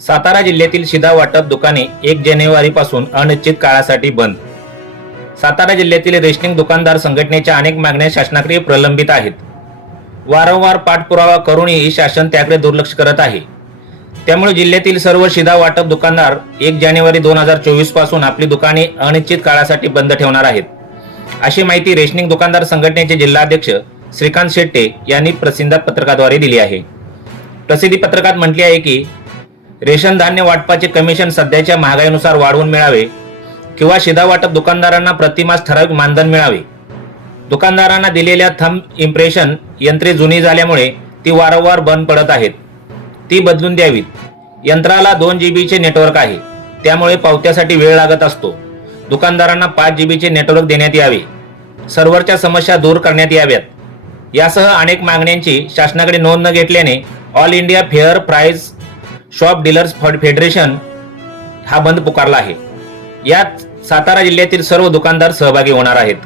सातारा जिल्ह्यातील शिधा वाटप दुकाने एक जानेवारीपासून अनिश्चित काळासाठी बंद. सातारा जिल्ह्यातील रेशनिंग दुकानदार संघटनेच्या अनेक मागण्या शासनाकडे प्रलंबित आहेत. वारंवार पाठपुरावा करूनही शासन त्याकडे दुर्लक्ष करत आहे. त्यामुळे जिल्ह्यातील सर्व शिधा वाटप दुकानदार एक जानेवारी दोन हजार चोवीसपासून आपली दुकाने अनिश्चित काळासाठी बंद ठेवणार आहेत. अशी माहिती रेशनिंग दुकानदार संघटनेचे जिल्हाध्यक्ष श्रीकांत शेट्टे यांनी प्रसिद्ध पत्रकाद्वारे दिली आहे. प्रसिद्धी पत्रकात म्हटले आहे की रेशन धान्य वाटपाचे कमिशन सध्याच्या महागाईनुसार वाढवून मिळावे किंवा शिधा वाटप दुकानदारांना प्रतिमास ठराविक मानधन मिळावे. दुकानदारांना दिलेल्या थंब इम्प्रेशन यंत्रे जुनी झाल्यामुळे ती वारंवार बंद पडत आहेत. ती बदलून द्यावीत. यंत्राला दोन जी बीचे नेटवर्क आहे. त्यामुळे पावत्यासाठी वेळ लागत असतो. दुकानदारांना पाच जी बीचे नेटवर्क देण्यात यावे. सर्व्हरच्या समस्या दूर करण्यात याव्यात. यासह अनेक मागण्यांची शासनाकडे नोंद न घेतल्याने all India fair price shop dealers federation हा बंद पुकारला आहे. यात सातारा जिल्ह्यातील सर्व दुकानदार सहभागी होणार आहेत.